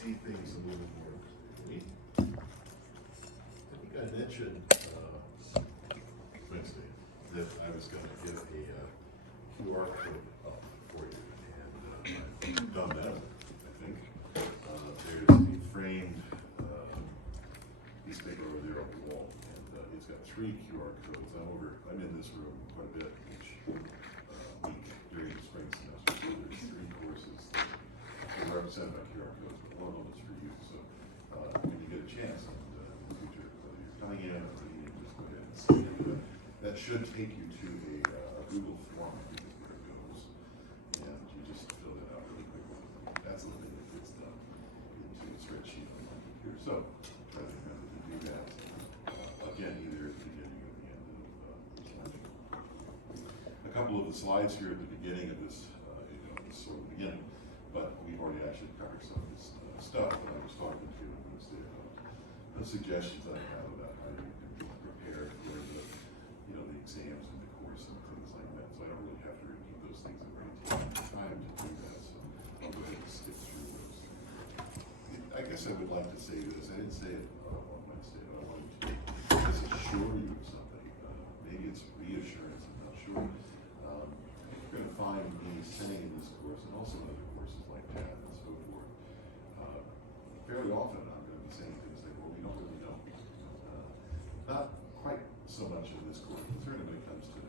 see things a little more clearly. I think I mentioned Wednesday that I was going to get a QR code up for you, and I've done that, I think. There's a framed piece of paper over there on the wall, and it's got 3 QR codes. I'm in this room quite a bit each week during the spring semester, so there's 3 courses that are represented by QR codes, but one of them is for you. So when you get a chance in the future, whether you're coming in or you just go ahead and see it, that should take you to a Google form, I think is where it goes, and you just fill it out really quickly. That's the thing that gets done into a spreadsheet on my computer. So try to remember to do that again, either at the beginning or the end of this lecture. A couple of the slides here at the beginning of this, this sort of beginning, but we've already actually covered some of this stuff that I was talking to Wednesday about the suggestions I have about how you can prepare for the exams and the course and things like that. So I don't really have to repeat those things. I've already taken time to do that, so I'll go ahead and skip through those. I guess I would like to say this. I didn't say it on Wednesday, but I wanted to just assure you of something. Maybe it's reassurance, I'm not sure. You're going to find me saying in this course, and also in other courses like that and so forth, fairly often I'm going to be saying things like, well, we don't really know. Not quite so much in this course, but certainly when it comes to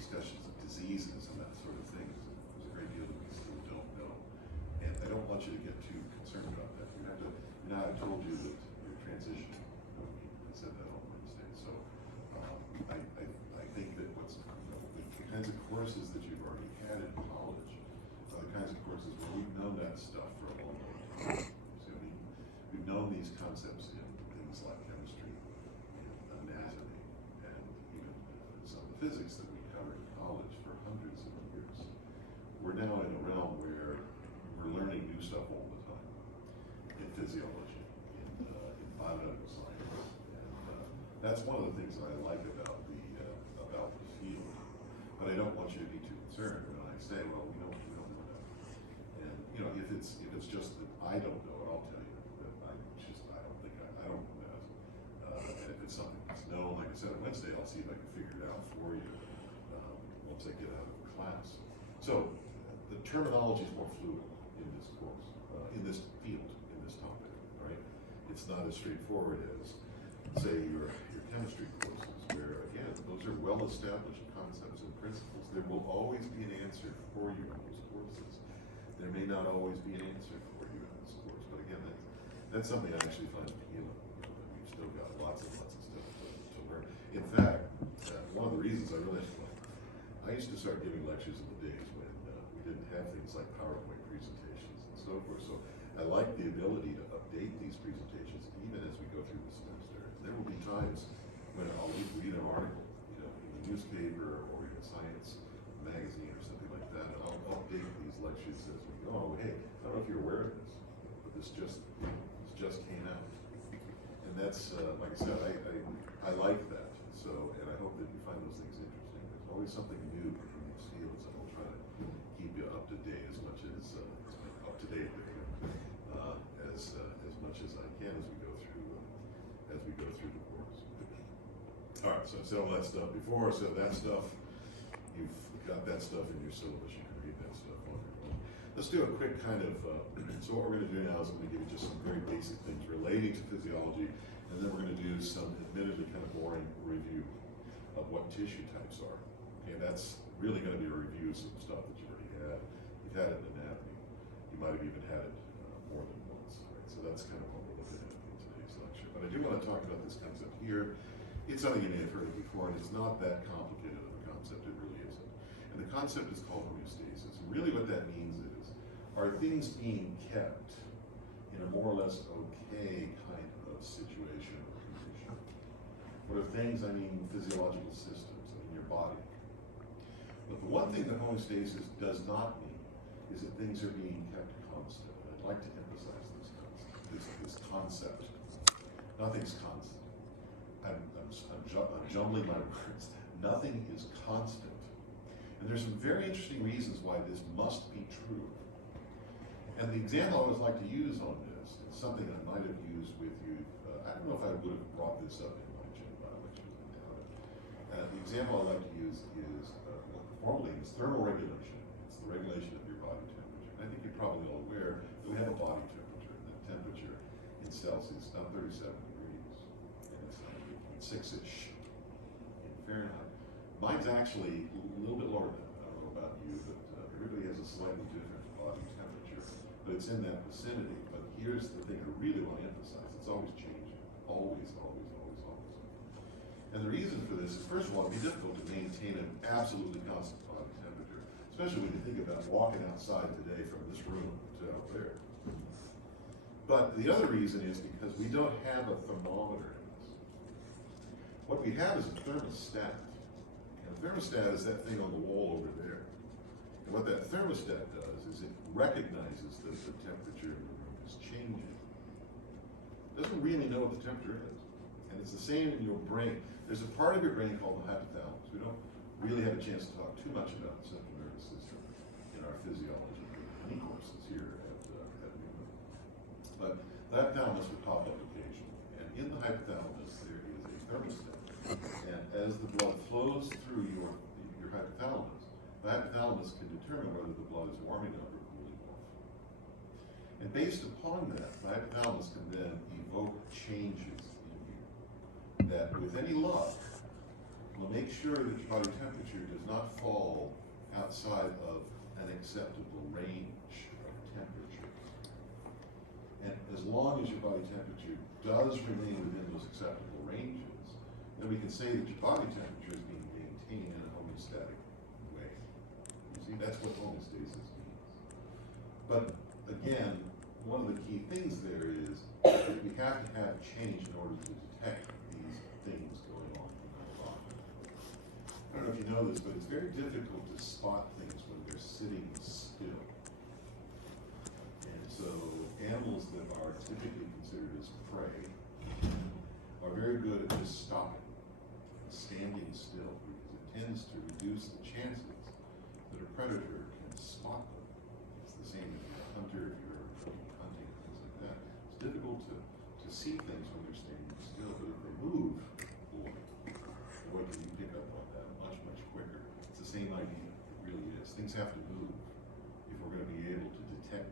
discussions of diseases and that sort of thing, there's a great deal that we still don't know. And I don't want you to get too concerned about that. You have to, I told you that you're transitioning. I said that on Wednesday. So I think that the kinds of courses that you've already had in college are the kinds of courses where we've known that stuff for a long time. So we've known these concepts in things like chemistry and anatomy and even some of the physics that we covered in college for hundreds of years. We're now in a realm where we're learning new stuff all the time in physiology, in biomedical science, and that's one of the things that I like about the field. But I don't want you to be too concerned when I say, well, we don't know that. And if it's just that I don't know it, I'll tell you that I don't know that. And if it's something that's known, like I said on Wednesday, I'll see if I can figure it out for you once I get out of the class. So the terminology is more fluid in this course, in this field, in this topic, right? It's not as straightforward as, say, your chemistry courses, where, again, those are well-established concepts and principles. There will always be an answer for you in those courses. There may not always be an answer for you in this course, but again, that's something I actually find appealing. We've still got lots and lots of stuff to learn. In fact, one of the reasons I really I used to start giving lectures in the days when we didn't have things like PowerPoint presentations and so forth. So I like the ability to update these presentations even as we go through the semester. There will be times when I'll read an article, in the newspaper or in a science magazine or something like that, and I'll update these lectures as we go. Oh, hey, I don't know if you're aware of this, but this just came out, and that's like I said, I like that. So, and I hope that you find those things interesting. There's always something new in these fields, and we'll try to keep you up to date as much as up to date as much as I can as we go through the course. All right, so I said all that stuff before. So that stuff, you've got that stuff in your syllabus. You can read that stuff on your own. Let's do a quick kind of, so what we're going to do now is I'm going to give you just some very basic things relating to physiology, and then we're going to do some admittedly kind of boring review of what tissue types are. Okay, that's really going to be a review of some stuff that you've already had. You've had it in anatomy. You might have even had it more than once. Right? So that's kind of what we're looking at in today's lecture. But I do want to talk about this concept here. It's something you may have heard of before, and it's not that complicated of a concept. It really isn't. And the concept is called homeostasis. And really what that means is, are things being kept in a more or less okay kind of situation or condition? What are things, I mean physiological systems in your body? But the one thing that homeostasis does not mean is that things are being kept constant. And I'd like to emphasize this concept. Nothing's constant. I'm jumbling my words. Nothing is constant. And there's some very interesting reasons why this must be true. And the example I always like to use on this it's something I might have used with you. I don't know if I would have brought this up in my gym biology. The example I like to use is, formally, it's thermal regulation. It's the regulation of your body temperature. And I think you're probably all aware that we have a body temperature. The temperature in Celsius, not 37 degrees, and it's like 6-ish in Fahrenheit. Mine's actually a little bit lower than that. I don't know about you, but everybody has a slightly different body temperature, but it's in that vicinity. But here's the thing I really want to emphasize: it's always changing, always, always, always, always. And the reason for this is, first of all, it'd be difficult to maintain an absolutely constant body temperature, especially when you think about walking outside today from this room to out there. But the other reason is because we don't have a thermometer in this. What we have is a thermostat. And a thermostat is that thing on the wall over there. And what that thermostat does is it recognizes that the temperature in the room is changing. It doesn't really know what the temperature is. And it's the same in your brain. There's a part of your brain called the hypothalamus. We don't really have a chance to talk too much about the central nervous system in our physiology courses here at Newman. But the hypothalamus would pop up occasionally. And in the hypothalamus, there is a thermostat. And as the blood flows through your hypothalamus, the hypothalamus can determine whether the blood is warming up or cooling off. And based upon that, the hypothalamus can then evoke changes that, with any luck, will make sure that your body temperature does not fall outside of an acceptable range of temperatures. And as long as your body temperature does remain within those acceptable ranges, then we can say that your body temperature is being maintained in a homeostatic way. You see, that's what homeostasis means. But again, one of the key things there is that we have to have change in order to detect these things going on in our body. I don't know if you know this, but it's very difficult to spot things when they're sitting still. And so animals that are typically considered as prey are very good at just stopping, standing still, because it tends to reduce the chances that a predator can spot them. It's the same if you're a hunter, if you're hunting, things like that. It's difficult to see things when they're standing still, but if they move, boy, can you pick up on that much, much quicker. It's the same idea, it really is. Things have to move if we're going to be able to detect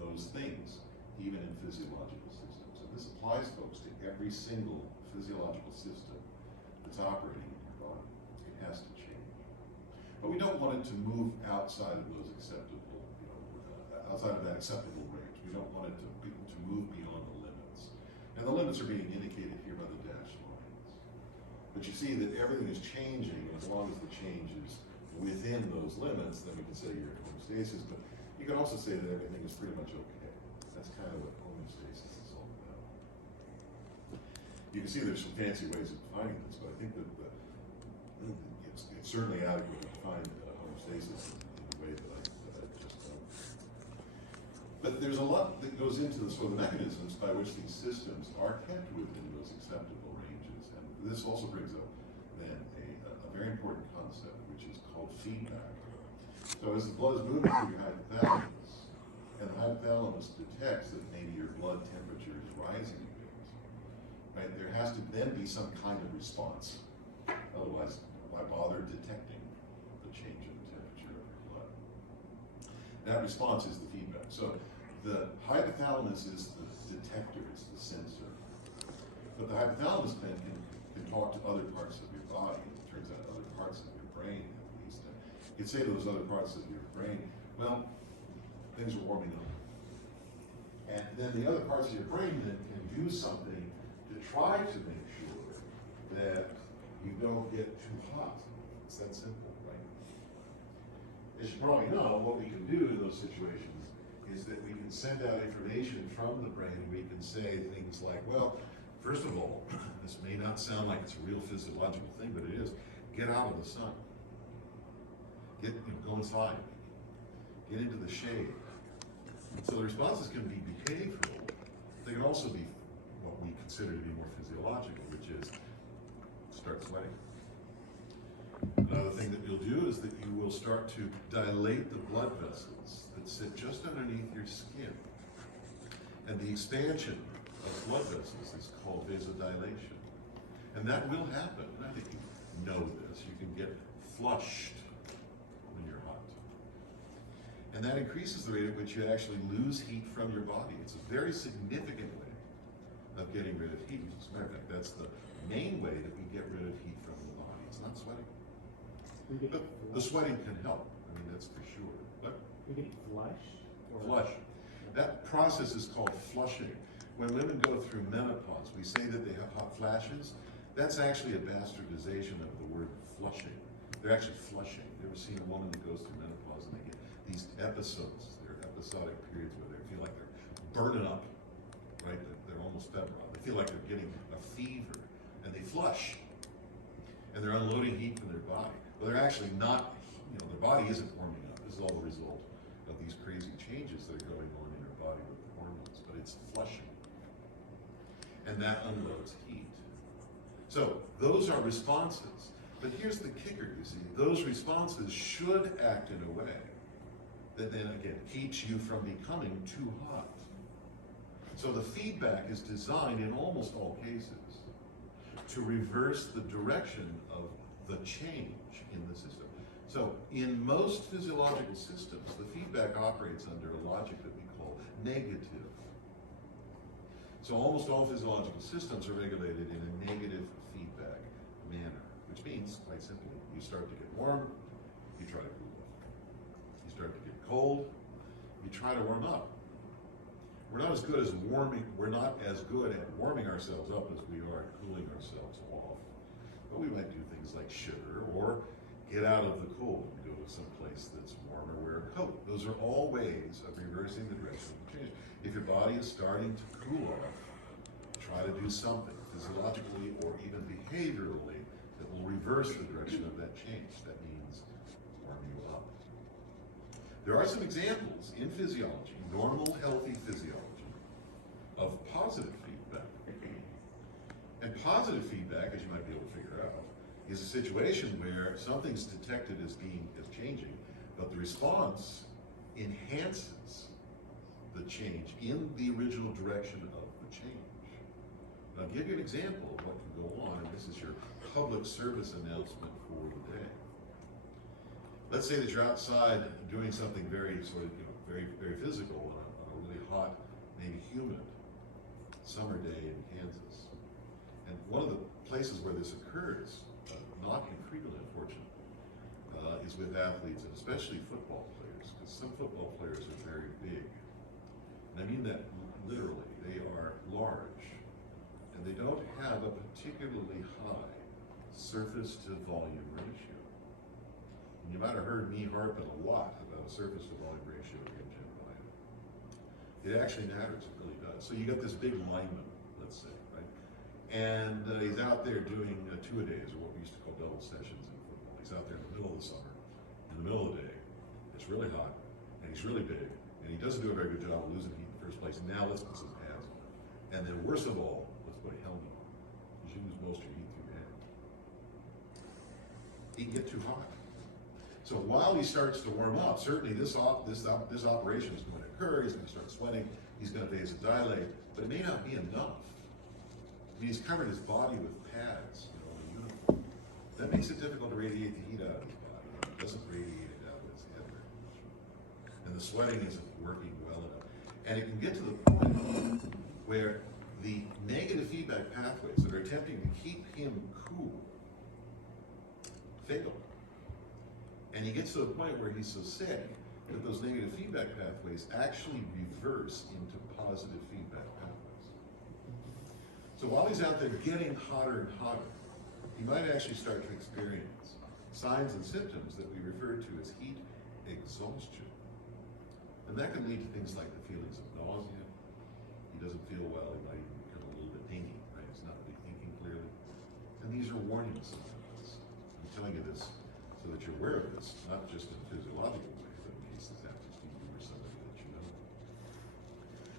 those things, even in physiological systems. And this applies, folks, to every single physiological system that's operating in your body. It has to change. But we don't want it to move outside of those acceptable, outside of that acceptable range. We don't want it to move beyond the limits. And the limits are being indicated here by the dashed lines. But you see that everything is changing, and as long as the change is within those limits, then we can say you're in homeostasis. But you can also say that everything is pretty much okay. That's kind of what homeostasis is all about. You can see there's some fancy ways of defining this, but I think that it's certainly adequate to define homeostasis in the way that I just done. But there's a lot that goes into the sort of mechanisms by which these systems are kept within those acceptable ranges. And this also brings up then a very important concept, which is called feedback. So as the blood is moving through your hypothalamus, and the hypothalamus detects that maybe your blood temperature is rising a bit, right? There has to then be some kind of response. Otherwise, why bother detecting the change in the temperature of your blood? That response is the feedback. So the hypothalamus is the detector, it's the sensor. But the hypothalamus then can talk to other parts of your body. It turns out other parts of your brain, at least. You can say to those other parts of your brain, well, things are warming up. And then the other parts of your brain then can do something to try to make sure that you don't get too hot. It's that simple, right? As you probably know, what we can do in those situations is that we can send out information from the brain. We can say things like, well, first of all, this may not sound like it's a real physiological thing, but it is. Get out of the sun. Go inside. Get into the shade. So the responses can be behavioral. They can also be what we consider to be more physiological, which is start sweating. Another thing that you'll do is that you will start to dilate the blood vessels that sit just underneath your skin. And the expansion of blood vessels is called vasodilation. And that will happen. And I think you know this. You can get flushed when you're hot. And that increases the rate at which you actually lose heat from your body. It's a very significant way of getting rid of heat. As a matter of fact, that's the main way that we get rid of heat from the body. It's not sweating. But the sweating can help. I mean, that's for sure. But you get flushed? Flush. That process is called flushing. When women go through menopause, we say that they have hot flashes. That's actually a bastardization of the word flushing. They're actually flushing. You ever seen a woman that goes through menopause and they get these episodes? They're episodic periods where they feel like they're burning up, right? They're almost febrile. They feel like they're getting a fever, and they flush, and they're unloading heat from their body. Well, they're actually not. Their body isn't warming up. This is all the result of these crazy changes that are going on in your body with the hormones, but it's flushing. And that unloads heat. So those are responses. But here's the kicker, you see. Those responses should act in a way that then, again, keeps you from becoming too hot. So the feedback is designed in almost all cases to reverse the direction of the change in the system. So in most physiological systems, the feedback operates under a logic that we call negative. So almost all physiological systems are regulated in a negative feedback manner, which means, quite simply, you start to get warm, you try to cool off. You start to get cold, you try to warm up. We're not as good at warming ourselves up as we are at cooling ourselves off. But we might do things like shiver or get out of the cold and go to some place that's warm or wear a coat. Those are all ways of reversing the direction of the change. If your body is starting to cool off, try to do something physiologically or even behaviorally that will reverse the direction of that change. That means warm you up. There are some examples in physiology, normal, healthy physiology, of positive feedback. And positive feedback, as you might be able to figure out, is a situation where something's detected as changing, but the response enhances the change in the original direction of the change. And I'll give you an example of what can go on, and this is your public service announcement for the day. Let's say that you're outside doing something very very, very physical on a really hot, maybe humid summer day in Kansas. And one of the places where this occurs, not infrequently, unfortunately, is with athletes, and especially football players, because some football players are very big. And I mean that literally. They are large, and they don't have a particularly high surface to volume ratio. And you might have heard me harping a lot about a surface to volume ratio in gym diet. It actually matters, it really does. So you got this big lineman, let's say, right? And he's out there doing two-a-days, or what we used to call double sessions in football. He's out there in the middle of the summer, in the middle of the day. It's really hot, and he's really big, and he doesn't do a very good job of losing heat in the first place. Now let's put some pads on. And then worst of all, let's put a helmet on, because you lose most of your heat through that. He can get too hot. So while he starts to warm up, certainly this operation is going to occur. He's going to start sweating. He's going to vasodilate, but it may not be enough. I mean, he's covered his body with pads, in a uniform. That makes it difficult to radiate the heat out of his body. It doesn't radiate it out of his head very much. And the sweating isn't working well enough. And it can get to the point where the negative feedback pathways that are attempting to keep him cool fail. And he gets to the point where he's so sick that those negative feedback pathways actually reverse into positive feedback pathways. So while he's out there getting hotter and hotter, he might actually start to experience signs and symptoms that we refer to as heat exhaustion. And that can lead to things like the feelings of nausea. He doesn't feel well, he might even become a little bit dingy, right? He's not really thinking clearly. And these are warning signs. I'm telling you this so that you're aware of this, not just in a physiological way, but in case this happens to you or somebody that you know.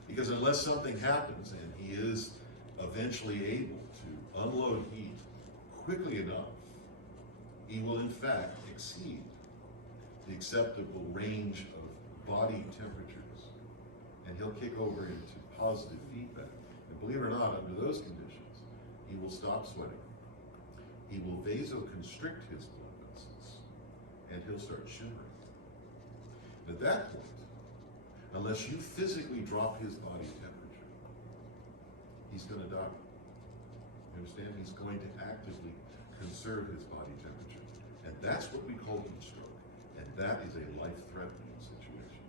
Because unless something happens and he is eventually able to unload heat quickly enough, he will in fact exceed the acceptable range of body temperatures, and he'll kick over into positive feedback. And believe it or not, under those conditions, he will stop sweating. He will vasoconstrict his blood vessels, and he'll start shivering. At that point, unless you physically drop his body temperature, he's going to die. You understand? He's going to actively conserve his body temperature. And that's what we call heat stroke. And that is a life-threatening situation.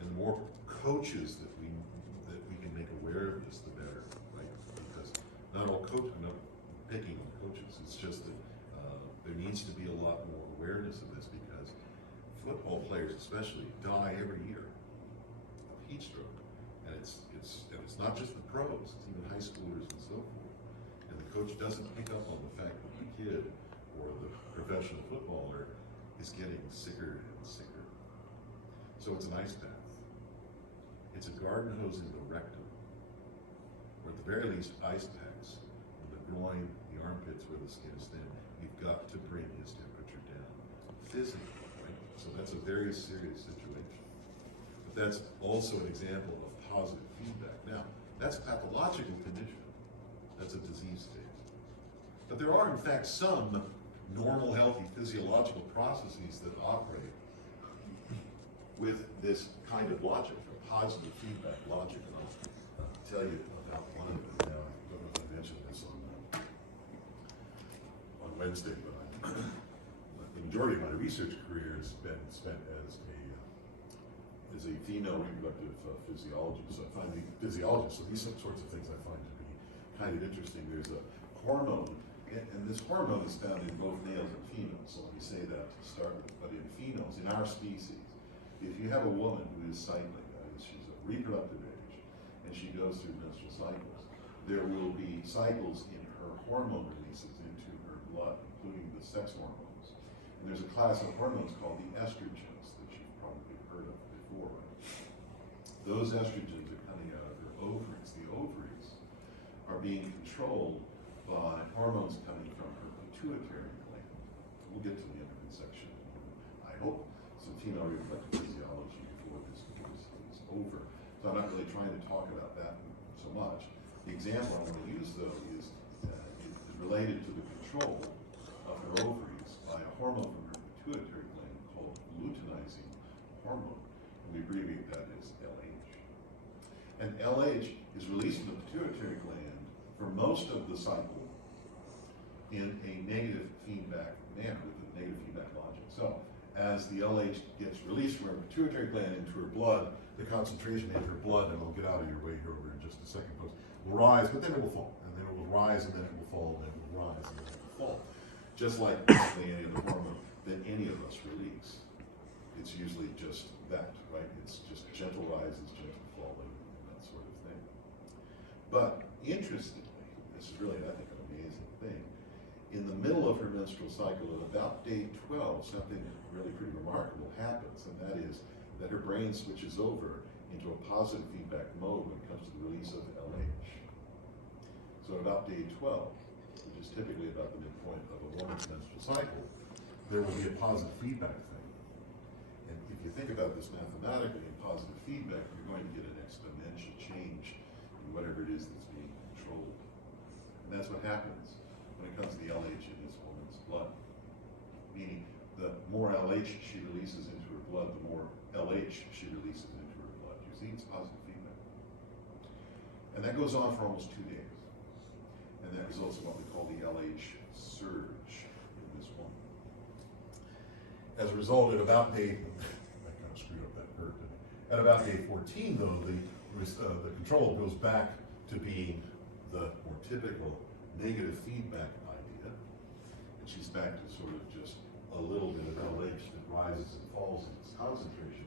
And the more coaches that we can make aware of this, the better, right? Because not all coaches, I'm not picking on coaches, it's just that there needs to be a lot more awareness of this, because football players especially die every year of heat stroke. And it's not just the pros, it's even high schoolers and so forth. And the coach doesn't pick up on the fact that the kid or the professional footballer is getting sicker and sicker. So it's an ice bath. It's a garden hose in the rectum, or at the very least ice packs in the groin, the armpits where the skin is thin. You've got to bring his temperature down physically, right? So that's a very serious situation. But that's also an example of positive feedback. Now, that's a pathological condition. That's a disease state. But there are, in fact, some normal, healthy physiological processes that operate with this kind of logic, or positive feedback logic. And I'll tell you about one of them now. I don't know if I mentioned this on Wednesday, but the majority of my research career has been spent as a female reproductive physiologist. So I find so these sorts of things I find to be kind of interesting. There's a hormone, and this hormone is found in both males and females. So let me say that to start with. But in females, in our species, if you have a woman who is cycling, she's of reproductive age, and she goes through menstrual cycles, there will be cycles in her hormone releases into her blood, including the sex hormones. And there's a class of hormones called the estrogens that you've probably heard of before. Those estrogens are coming out of her ovaries. The ovaries are being controlled by hormones coming from her pituitary gland. We'll get to the endocrine section, I hope, some female reproductive physiology before this is over. So I'm not really trying to talk about that so much. The example I want to use, though, is related to the control of her ovaries by a hormone from her pituitary gland called luteinizing hormone. And we abbreviate that as LH. And LH is released from the pituitary gland for most of the cycle in a negative feedback manner, with a negative feedback logic. So as the LH gets released from her pituitary gland into her blood, the concentration in her blood, and we'll get out of your way here over in just a second, folks, will rise, but then it will fall, and then it will rise, and then it will fall, and then it will rise, and then it will fall. Just like basically any other hormone that any of us release. It's usually just that, right? It's just gentle rises, gentle falling, that sort of thing. But interestingly, this is really, I think, an amazing thing. In the middle of her menstrual cycle, at about day 12, something really pretty remarkable happens, and that is that her brain switches over into a positive feedback mode when it comes to the release of LH. So at about day 12, which is typically about the midpoint of a woman's menstrual cycle, there will be a positive feedback thing. And if you think about this mathematically, in positive feedback, you're going to get an exponential change in whatever it is that's being controlled. And that's what happens when it comes to the LH in this woman's blood. Meaning, the more LH she releases into her blood, the more LH she releases into her blood. You see, it's positive feedback. And that goes on for almost 2 days. And that results in what we call the LH surge in this woman. As a result, at about day, I kind of screwed up that curve, didn't I? At about day 14, though, the control goes back to being the more typical negative feedback idea. And she's back to sort of just a little bit of LH that rises and falls in its concentration.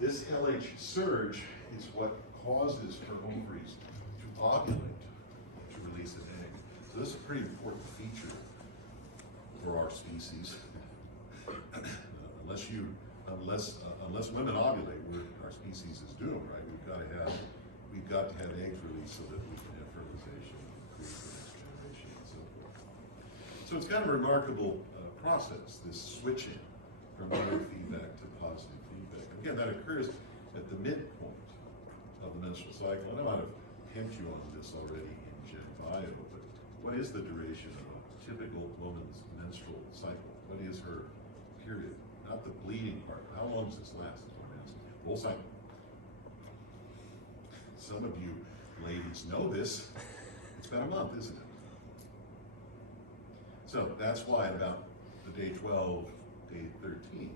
This LH surge is what causes her ovaries to ovulate, to release an egg. So this is a pretty important feature for our species. Unless women ovulate, our species is doomed, right? We've got to have eggs released so that we can have fertilization, create the next generation, and so forth. So it's kind of a remarkable process, this switching from negative feedback to positive feedback. And again, that occurs at the midpoint of the menstrual cycle. And I might have pimped you on this already in Gen Bio, but what is the duration of a typical woman's menstrual cycle? What is her period? Not the bleeding part. How long does this last? Is what I'm asking. Whole cycle. Some of you ladies know this. It's been a month, isn't it? So that's why about the day 12, day 13,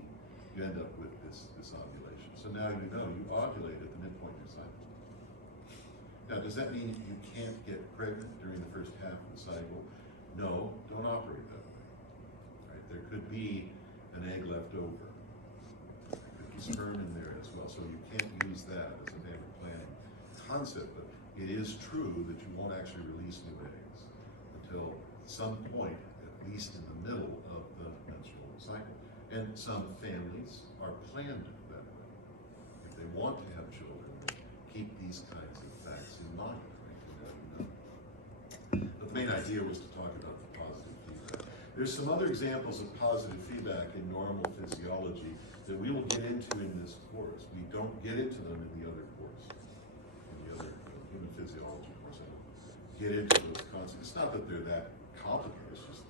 you end up with this ovulation. So now you know you ovulate at the midpoint of your cycle. Now, does that mean you can't get pregnant during the first half of the cycle? No, don't operate that way. Right? There could be an egg left over. There could be sperm in there as well. So you can't use that as a family planning concept. But it is true that you won't actually release new eggs until some point, at least in the middle of the menstrual cycle. And some families are planned that way. If they want to have children, they keep these kinds of facts in mind. Right? But the main idea was to talk about the positive feedback. There's some other examples of positive feedback in normal physiology that we will get into in this course. We don't get into them in the other course, in the other human physiology course. I don't get into those concepts. It's not that they're that complicated, it's just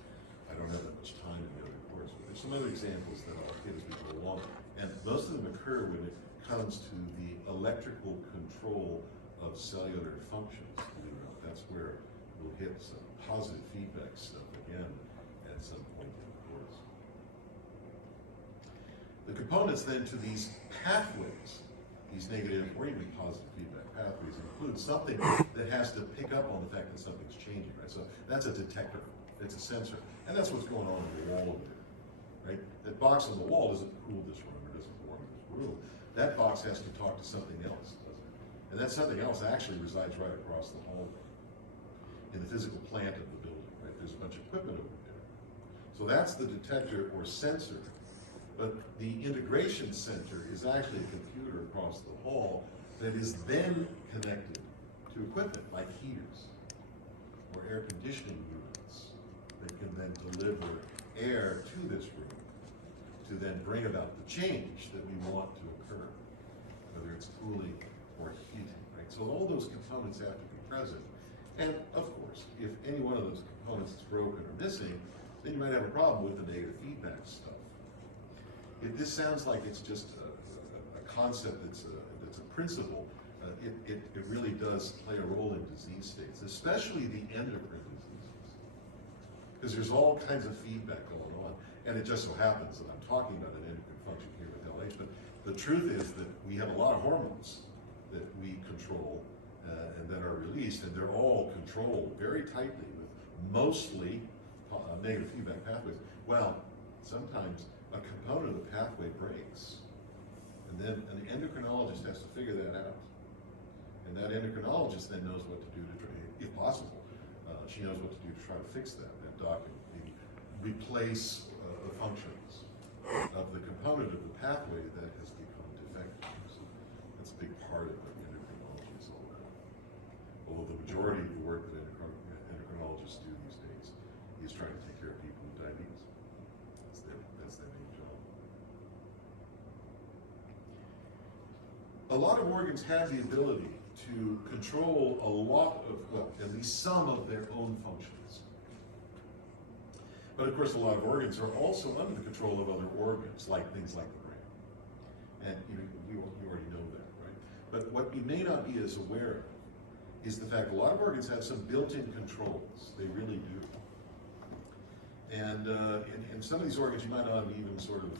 I don't have that much time in the other course. But there's some other examples that I'll get as we go along. And most of them occur when it comes to the electrical control of cellular functions. Believe it or not, that's where we'll hit some positive feedback stuff again at some point in the course. The components then to these pathways, these negative or even positive feedback pathways, include something that has to pick up on the fact that something's changing, right? So that's a detector, it's a sensor, and that's what's going on in the wall over there, right? That box on the wall doesn't cool this room or doesn't warm this room. That box has to talk to something else, doesn't it? And that something else actually resides right across the hallway in the physical plant of the building, right? There's a bunch of equipment over there. So that's the detector or sensor. But the integration center is actually a computer across the hall that is then connected to equipment like heaters or air conditioning units that can then deliver air to this room to then bring about the change that we want to occur, whether it's cooling or heating, right? So all those components have to be present. And of course, if any one of those components is broken or missing, then you might have a problem with the negative feedback stuff. If this sounds like it's just a concept that's a principle, it really does play a role in disease states, especially the endocrine diseases. Because there's all kinds of feedback going on. And it just so happens that I'm talking about an endocrine function here with LH, but the truth is that we have a lot of hormones that we control and that are released, and they're all controlled very tightly with mostly negative feedback pathways. Well, sometimes a component of the pathway breaks, and then an endocrinologist has to figure that out. And that endocrinologist then knows what to do to try, if possible, she knows what to do to try to fix that. That doc can maybe replace the functions of the component of the pathway that has become defective. So that's a big part of what endocrinology is all about. Although the majority of the work that endocrinologists do these days is trying to take care of people with diabetes. That's their main job. A lot of organs have the ability to control a lot of, well, at least some of their own functions. But of course, a lot of organs are also under the control of other organs, like things like the brain. And you already know that, right? But what you may not be as aware of is the fact a lot of organs have some built-in controls. They really do. And in some of these organs, you might not have even sort of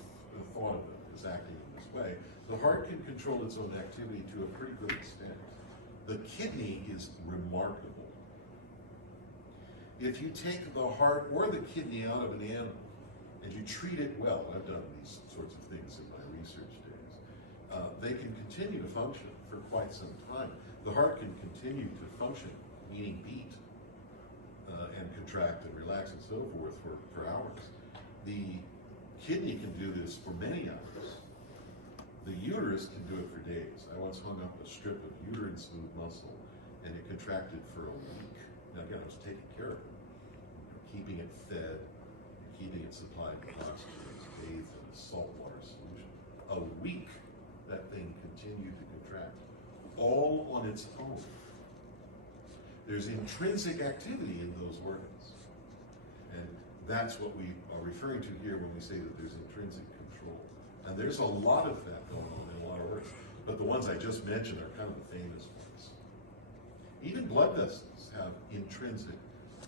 thought of them as acting in this way. The heart can control its own activity to a pretty good extent. The kidney is remarkable. If you take the heart or the kidney out of an animal and you treat it well, I've done these sorts of things in my research days, they can continue to function for quite some time. The heart can continue to function, meaning beat, and contract and relax and so forth for hours. The kidney can do this for many hours. The uterus can do it for days. I once hung up a strip of uterine smooth muscle and it contracted for a week. Now again, I was taking care of it, keeping it fed, keeping it supplied with oxygen, it's bathed in a saltwater solution. A week. that thing continue to contract, all on its own. There's intrinsic activity in those organs. And that's what we are referring to here when we say that there's intrinsic control. And there's a lot of that going on in a lot of works. But the ones I just mentioned are kind of the famous ones. Even blood vessels have intrinsic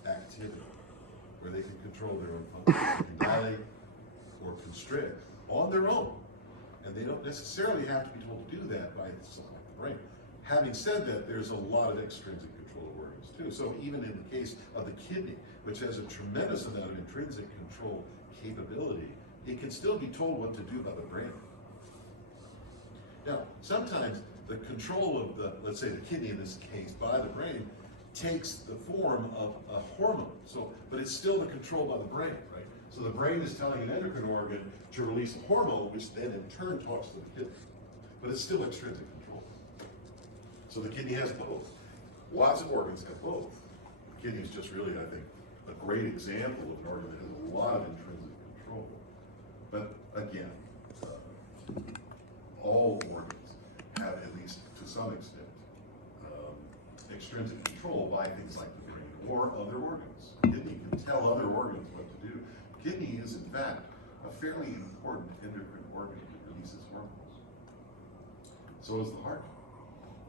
activity where they can control their own function. They can dilate or constrict on their own. And they don't necessarily have to be told to do that by something like the brain. Having said that, there's a lot of extrinsic control of organs too. So even in the case of the kidney, which has a tremendous amount of intrinsic control capability, it can still be told what to do by the brain. Now, sometimes the control of the, let's say the kidney in this case, by the brain, takes the form of a hormone. So, but it's still the control by the brain, right? So the brain is telling an endocrine organ to release a hormone, which then in turn talks to the kidney. But it's still extrinsic control. So the kidney has both. Lots of organs have both. The kidney is just really, I think, a great example of an organ that has a lot of intrinsic control. But again, all organs have, at least to some extent, extrinsic control by things like the brain or other organs. The kidney can tell other organs what to do. The kidney is, in fact, a fairly important endocrine organ that releases hormones. So is the heart.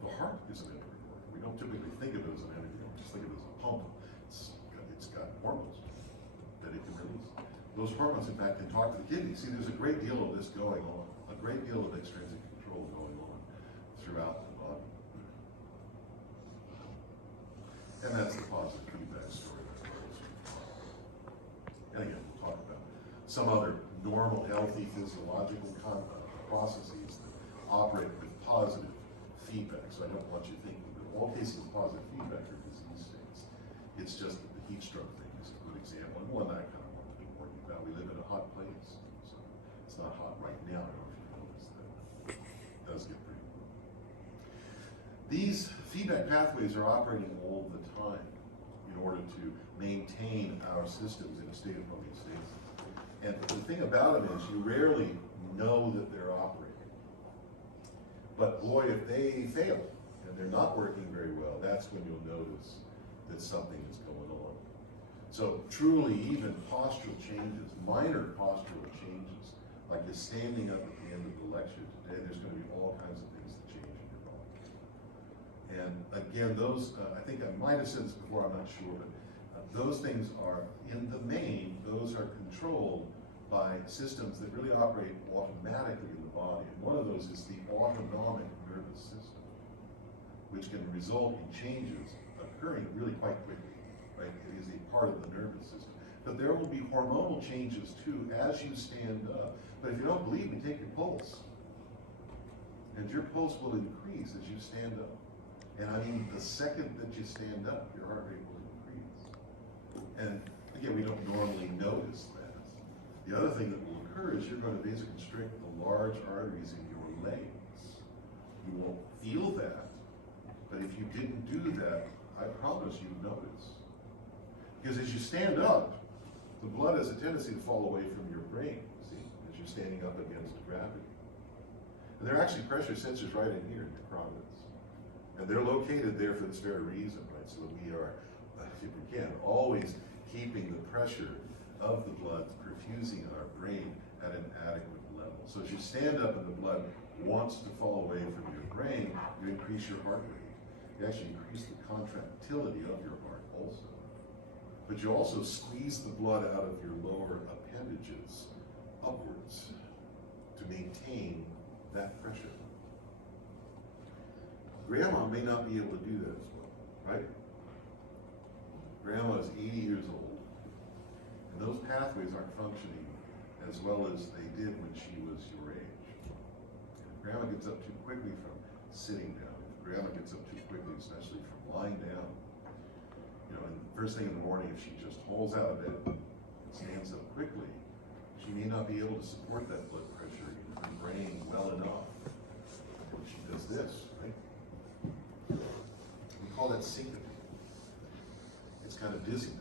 The heart is an endocrine organ. We don't typically think of it as an endocrine, we just think of it as a pump. It's got hormones that it can release. Those hormones, in fact, can talk to the kidney. See, there's a great deal of this going on, a great deal of extrinsic control going on throughout the body. And that's the positive feedback story. And again, we'll talk about some other normal, healthy, physiological processes that operate with positive feedback. So I don't want you thinking that all cases of positive feedback are disease states. It's just that the heat stroke thing is a good example, and one that I kind of want to be working about. We live in a hot place, so it's not hot right now. I don't know if you noticed that. It does get pretty cool. These feedback pathways are operating all the time in order to maintain our systems in a state of homeostasis. And the thing about it is you rarely know that they're operating. But boy, if they fail and they're not working very well, that's when you'll notice that something is going on. So truly, even postural changes, minor postural changes, like just standing up at the end of the lecture today, there's going to be all kinds of things that change in your body. And again, those, I think I might have said this before, I'm not sure, but those things are, in the main, those are controlled by systems that really operate automatically in the body. And one of those is the autonomic nervous system, which can result in changes occurring really quite quickly, right? It is a part of the nervous system. But there will be hormonal changes too as you stand up. But if you don't believe me, take your pulse. And your pulse will increase as you stand up. And I mean, the second that you stand up, your heart rate will increase. And again, we don't normally notice that. The other thing that will occur is you're going to vasoconstrict the large arteries in your legs. You won't feel that, but if you didn't do that, I promise you'd notice. Because as you stand up, the blood has a tendency to fall away from your brain, see, as you're standing up against gravity. And there are actually pressure sensors right in here in your carotids. And they're located there for this very reason, right? So that we are, if we can, always keeping the pressure of the blood perfusing our brain at an adequate level. So as you stand up and the blood wants to fall away from your brain, you increase your heart rate. You actually increase the contractility of your heart also. But you also squeeze the blood out of your lower appendages upwards to maintain that pressure. Grandma may not be able to do that as well, right? Grandma is 80 years old. And those pathways aren't functioning as well as they did when she was your age. And if grandma gets up too quickly from sitting down, if grandma gets up too quickly, especially from lying down, you know, and first thing in the morning, if she just holds out of bed and stands up quickly, she may not be able to support that blood pressure in her brain well enough. And she does this, right? We call that syncope. It's kind of dizziness.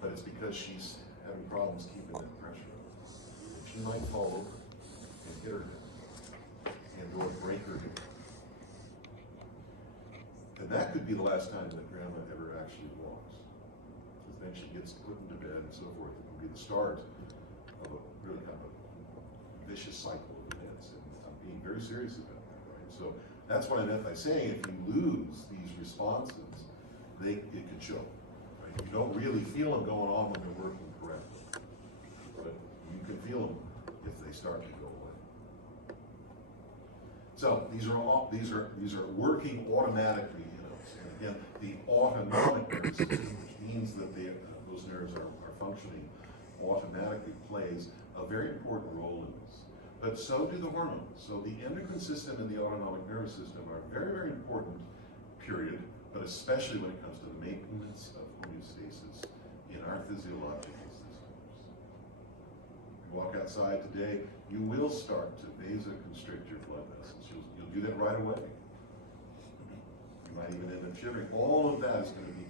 But it's because she's having problems keeping that pressure up. She might fall over and hit her head. and or break her hip. And that could be the last time that grandma ever actually walks. Because then she gets put into bed and so forth. It can be the start of a really kind of a vicious cycle of events. And I'm being very serious about that, right? So that's what I meant by saying if you lose these responses, it could show. Right? You don't really feel them going on when they're working correctly. But you can feel them if they start to go away. So these are working automatically in us. And again, the autonomic nervous system, which means that those nerves are functioning automatically, plays a very important role in this. But so do the hormones. So the endocrine system and the autonomic nervous system are very, very important, period, but especially when it comes to the maintenance of homeostasis in our physiological systems. You walk outside today, you will start to vasoconstrict your blood vessels. You'll do that right away. You might even end up shivering. All of that is going to be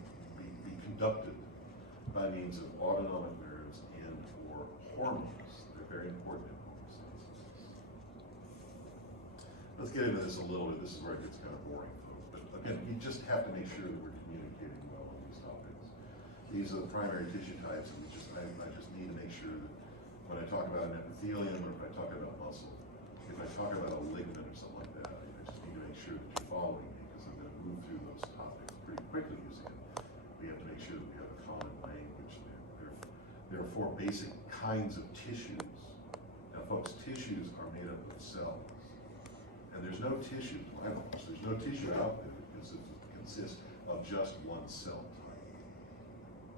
conducted by means of autonomic nerves and or hormones. They're very important in homeostasis. Let's get into this a little bit. This is where it gets kind of boring, folks. But again, we just have to make sure that we're communicating well on these topics. These are the primary tissue types, and I just need to make sure that when I talk about an epithelium or if I talk about muscle, if I talk about a ligament or something like that, I just need to make sure that you're following me because I'm going to move through those topics pretty quickly using it. We have to make sure that we have a common language there. There are four basic kinds of tissues. Now, folks, tissues are made up of cells. And there's no tissue, to my knowledge, there's no tissue out there that consists of just one cell type.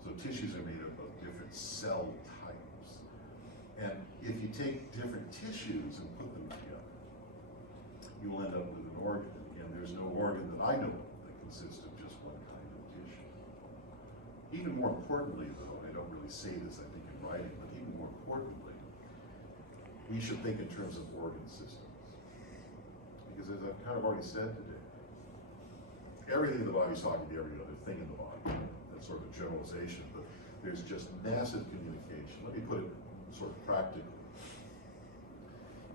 So tissues are made up of different cell types. And if you take different tissues and put them together, you will end up with an organ. And there's no organ that I know of that consists of just one kind of tissue. Even more importantly, though, I don't really say this, I think, in writing, but even more importantly, we should think in terms of organ systems. Because as I've kind of already said today, everything in the body is talking to every other thing in the body. That's sort of a generalization, but there's just massive communication. Let me put it sort of practically.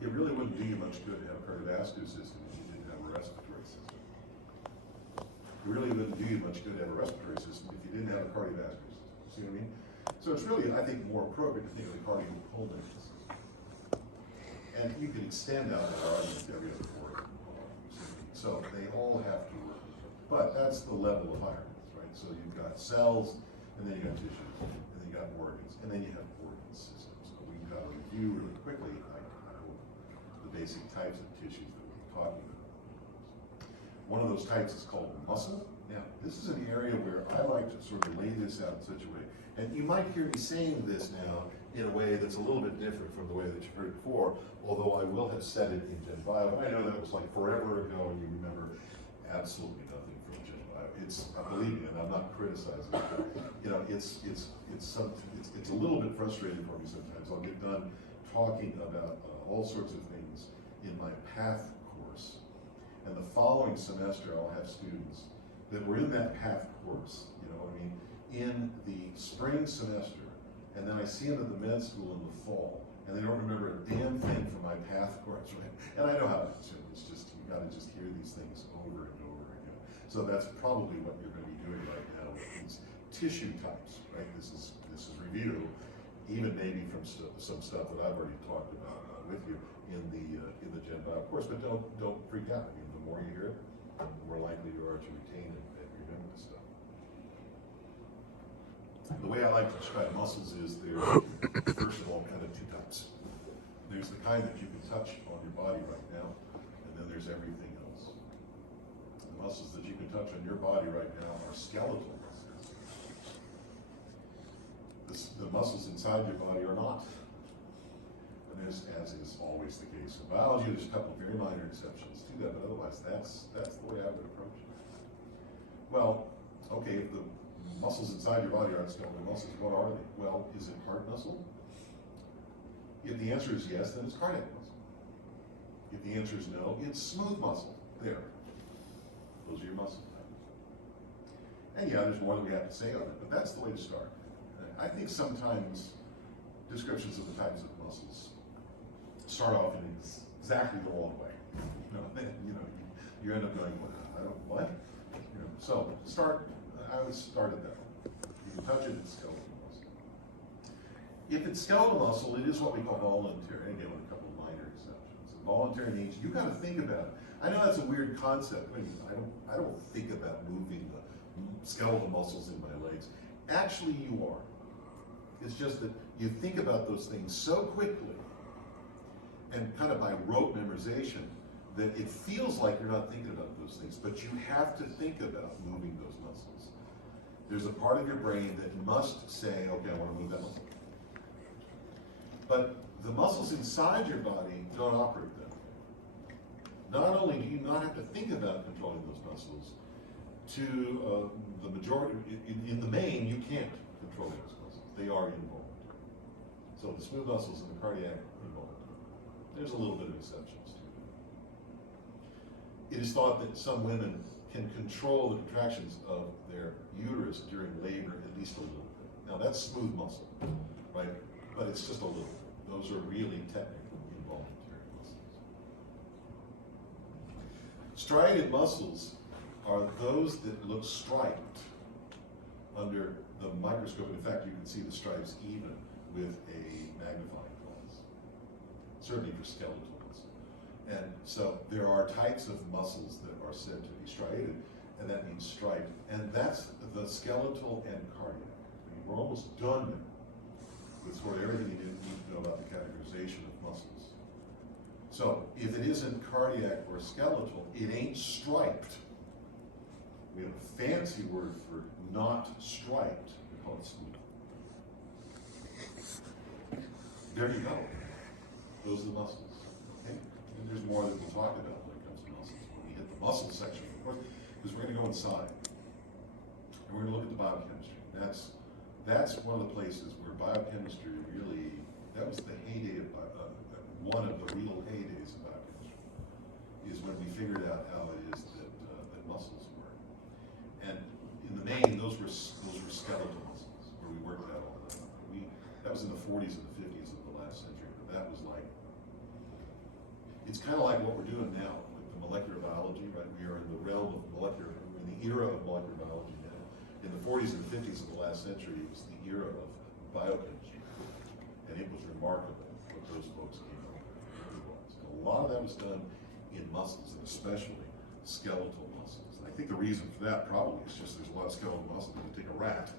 It really wouldn't do you much good to have a cardiovascular system if you didn't have a respiratory system. It really wouldn't do you much good to have a respiratory system if you didn't have a cardiovascular system. See what I mean? So it's really, I think, more appropriate to think of the cardiopulmonary system. And you can extend out that argument to every other organ. So they all have to work. But that's the level of hierarchy, right? So you've got cells, and then you got tissues, and then you got organs, and then you have organ systems. So we've got to review really quickly, I hope, the basic types of tissues that we're talking about. One of those types is called muscle. Now, this is an area where I like to sort of lay this out in such a way. And you might hear me saying this now in a way that's a little bit different from the way that you've heard it before, although I will have said it in Gen Bio. I know that was like forever ago, and you remember absolutely nothing from Gen Bio. It's, believe me, and I'm not criticizing it, but, you know, it's a little bit frustrating for me sometimes. I'll get done talking about all sorts of things in my PATH course, and the following semester I'll have students that were in that PATH course, you know what I mean, in the spring semester, and then I see them at the med school in the fall, and they don't remember a damn thing from my PATH course, right? And I know how it is. It's just, you gotta just hear these things over and over again. So that's probably what you're gonna be doing right now with these tissue types, right? This is review, even maybe from some stuff that I've already talked about with you in the Gen Bio course, but don't freak out. I mean, the more you hear it, the more likely you are to retain it and remember this stuff. The way I like to describe muscles is there's, first of all, kind of two types. There's the kind that you can touch on your body right now, and then there's everything else. The muscles that you can touch on your body right now are skeletal muscles. The muscles inside your body are not. And there's, as is always the case in biology, there's a couple of very minor exceptions to that, but otherwise that's the way I would approach it. Well, okay, if the muscles inside your body aren't skeletal muscles, what are they? Well, is it heart muscle? If the answer is yes, then it's cardiac muscle. If the answer is no, it's smooth muscle. There. Those are your muscle types. And yeah, there's more that we have to say on it, but that's the way to start. I think sometimes descriptions of the types of muscles start off in exactly the wrong way. You end up going, well, I don't, what? So I would start at that one. You can touch it, it's skeletal muscle. If it's skeletal muscle, it is what we call voluntary, again, with a couple of minor exceptions. Voluntary means you got to think about it. I know that's a weird concept. I don't think about moving the skeletal muscles in my legs. Actually, you are. It's just that you think about those things so quickly and kind of by rote memorization that it feels like you're not thinking about those things, but you have to think about moving those muscles. There's a part of your brain that must say, okay, I want to move that muscle. But the muscles inside your body don't operate that way. Not only do you not have to think about controlling those muscles, to the majority, in the main, you can't control those muscles. They are involuntary. So the smooth muscles and the cardiac are involuntary. There's a little bit of exceptions to it. It is thought that some women can control the contractions of their uterus during labor at least a little bit. Now that's smooth muscle, right? But it's just a little bit. Those are really technical involuntary muscles. Striated muscles are those that look striped under the microscope. In fact, you can see the stripes even with a magnifying glass, certainly for skeletal muscle. And so there are types of muscles that are said to be striated, and that means striped. And that's the skeletal and cardiac. I mean, we're almost done now with sort of everything you need to know about the categorization of muscles. So if it isn't cardiac or skeletal, it ain't striped. We have a fancy word for not striped. We call it smooth. There you go. Those are the muscles. Okay? And there's more that we'll talk about when it comes to muscles. When we hit the muscle section, of course, because we're going to go inside. And we're going to look at the biochemistry. That's one of the places where biochemistry really, that was the heyday of one of the real heydays of biochemistry, is when we figured out how it is that muscles work. And in the main, those were skeletal muscles, where we worked that all out. That was in the 40s and the 50s of the last century, but that was like, it's kind of like what we're doing now with the molecular biology, right? We are in the realm of we're in the era of molecular biology now. In the 40s and 50s of the last century, it was the era of biochemistry, and it was remarkable what those folks came up with. It was. And a lot of that was done in muscles, and especially skeletal muscles. And I think the reason for that probably is just there's a lot of skeletal muscles. You take a rat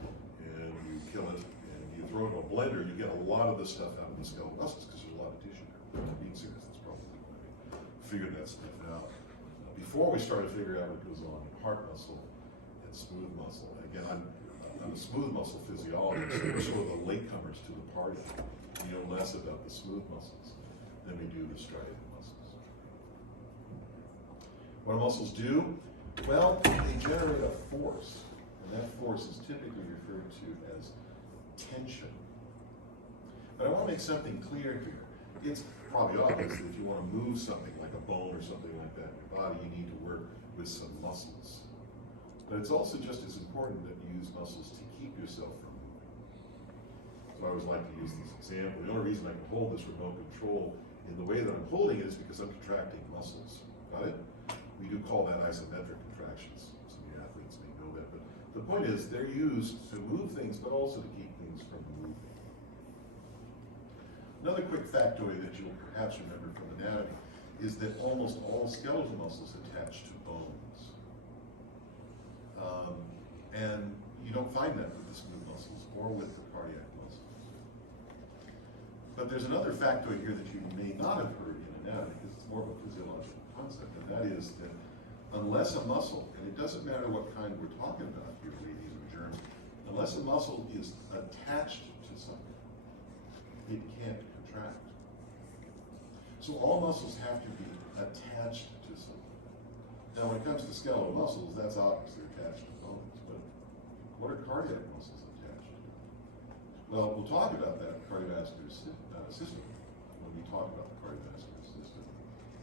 and you kill it and you throw it in a blender, you get a lot of this stuff out of the skeletal muscles because there's a lot of tissue there. Being serious, that's probably why they figured that stuff out. Before we started figuring out what goes on in heart muscle and smooth muscle. And again, I'm a smooth muscle physiologist, so we're sort of the latecomers to the party. We know less about the smooth muscles than we do the striated muscles. What do muscles do? Well, they generate a force, and that force is typically referred to as tension. But I want to make something clear here. It's probably obvious that if you want to move something like a bone or something like that in your body, you need to work with some muscles. But it's also just as important that you use muscles to keep yourself from moving. So I always like to use this example. The only reason I can hold this remote control in the way that I'm holding it is because I'm contracting muscles. Got it? We do call that isometric contractions. Some of you athletes may know that. But the point is, they're used to move things, but also to keep things from moving. Another quick factoid that you'll perhaps remember from anatomy is that almost all skeletal muscles attach to bones. And you don't find that with the smooth muscles or with the cardiac muscles. But there's another factoid here that you may not have heard in anatomy, because it's more of a physiological concept, and that is that unless a muscle, and it doesn't matter what kind we're talking about here, ladies or germs, unless a muscle is attached to something, it can't contract. So all muscles have to be attached to something. Now when it comes to skeletal muscles, that's obvious, they're attached to bones, but what are cardiac muscles attached to? Well, we'll talk about that cardiovascular system when we talk about the cardiovascular system.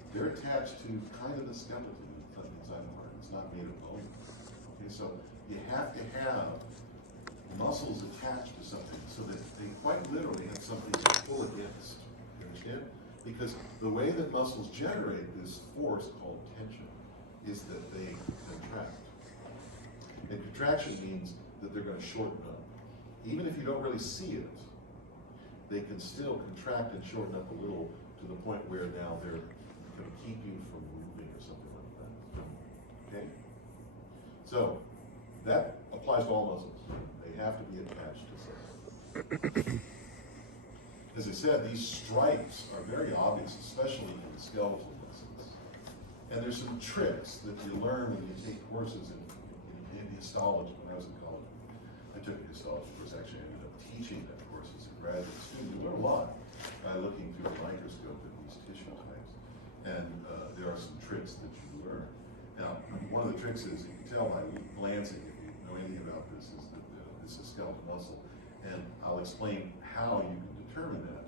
They're attached to kind of the skeleton inside the heart. It's not made of bone. Okay, so you have to have muscles attached to something so that they quite literally have something to pull against. You understand? Because the way that muscles generate this force called tension is that they contract. And contraction means that they're going to shorten up. Even if you don't really see it, they can still contract and shorten up a little to the point where now they're going to keep you from moving or something like that. Okay? So, that applies to all muscles. They have to be attached to something. As I said, these stripes are very obvious, especially in the skeletal muscles. And there's some tricks that you learn when you take courses in histology. When I was in college, I took a histology course. Actually, I ended up teaching that course as a graduate student. You learn a lot by looking through a microscope at these tissue types. And there are some tricks that you learn. Now, one of the tricks is, you can tell by glancing, if you know anything about this, is that this is skeletal muscle. And I'll explain how you can determine that.